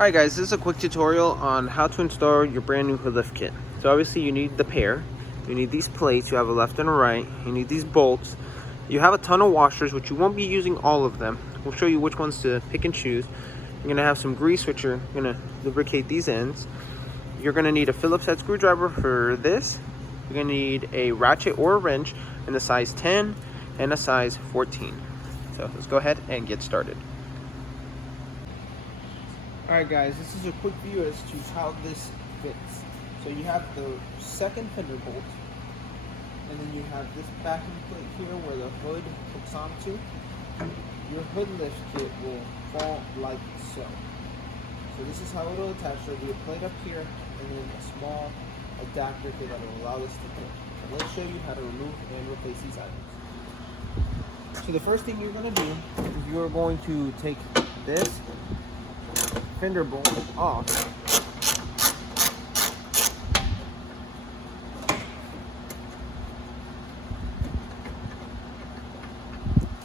Alright guys, this is a quick tutorial on how to install your brand new hood lift kit. So obviously you need the pair, you need these plates, you have a left and a right, you need these bolts, you have a ton of washers, which you won't be using all of them. We'll show you which ones to pick and choose. You're going to have some grease, which you're going to lubricate these ends. You're going to need a Phillips head screwdriver for this. You're going to need a ratchet or a wrench in a size 10 and a size 14. So let's go ahead and get started. Alright guys, this is a quick view as to how this fits. So you have the second fender bolt, and then you have this backing plate here where the hood hooks onto. Your hood lift kit will fall like so. So this is how it will attach. There will be a plate up here and then a small adapter here that will allow this to fit. And let's show you how to remove and replace these items. So the first thing you're going to do is you're going to take this fender bolt off.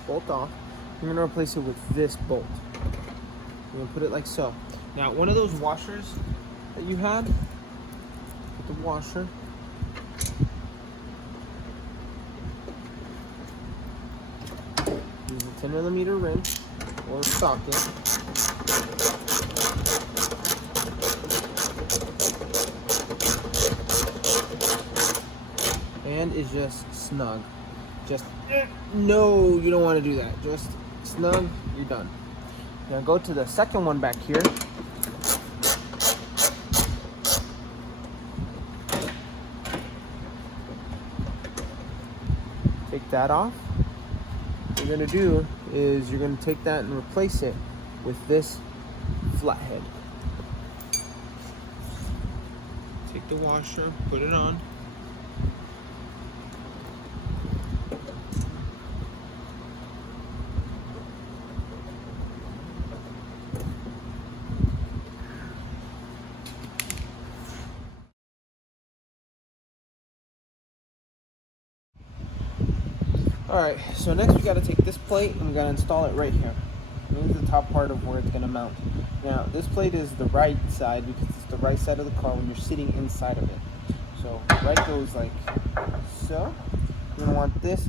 Bolt off. You're going to replace it with this bolt. You're going to put it like so. Now, one of those washers that you had, put the washer. Use a 10mm wrench or socket. And is just snug. Just no, you don't want to do that. Just snug, you're done. Now go to the second one back here. Take that off. What you're going to do is you're going to take that and replace it with this flathead. Take the washer, put it on. Alright, so next we got to take this plate and we got to install it right here. This is the top part of where it's going to mount. Now, this plate is the right side because it's the right side of the car when you're sitting inside of it. So, right goes like so. You're going to want this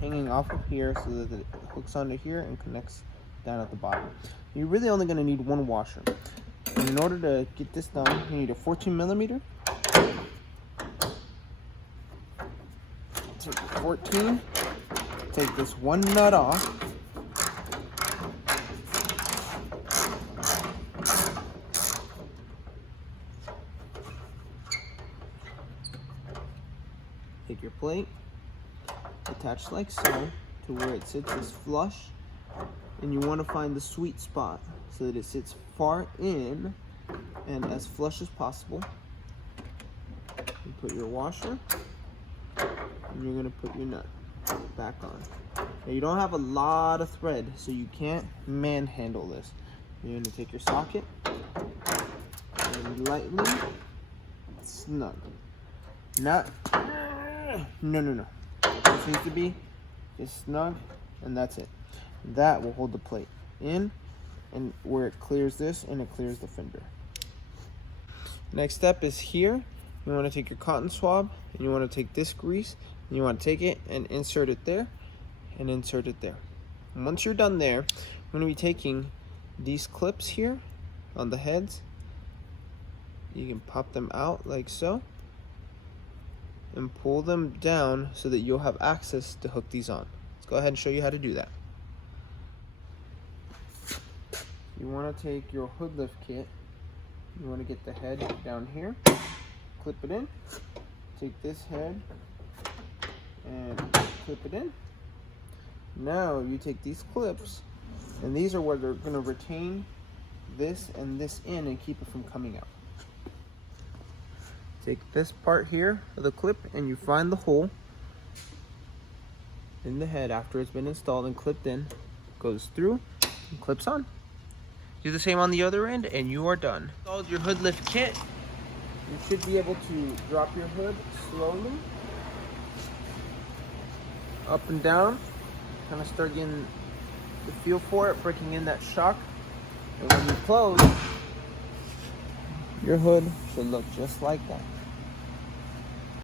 hanging off of here so that it hooks onto here and connects down at the bottom. You're really only going to need one washer. And in order to get this done, you need a 14mm. Take the 14. Take this one nut off. Take your plate, attach like so to where it sits as flush, and you want to find the sweet spot so that it sits far in and as flush as possible. You put your washer, and you're going to put your nut back on. Now you don't have a lot of thread, so you can't manhandle this. You're going to take your socket and lightly snug. Not no. This needs to be just snug, and that's it. That will hold the plate in, and where it clears this and it clears the fender. Next step is here. You want to take your cotton swab and you want to take this grease and you want to take it and insert it there and insert it there. And once you're done there, we're going to be taking these clips here on the heads. You can pop them out like so and pull them down so that you'll have access to hook these on. Let's go ahead and show you how to do that. You want to take your hood lift kit. You want to get the head down here, clip it in, take this head and clip it in. Now you take these clips, and these are where they're going to retain this and this in and keep it from coming out. Take this part here of the clip and you find the hole in the head after it's been installed and clipped in, goes through and clips on. Do the same on the other end and you are done. Installed your hood lift kit. You should be able to drop your hood slowly up and down, kind of start getting the feel for it, breaking in that shock. And when you close, Your hood should look just like that.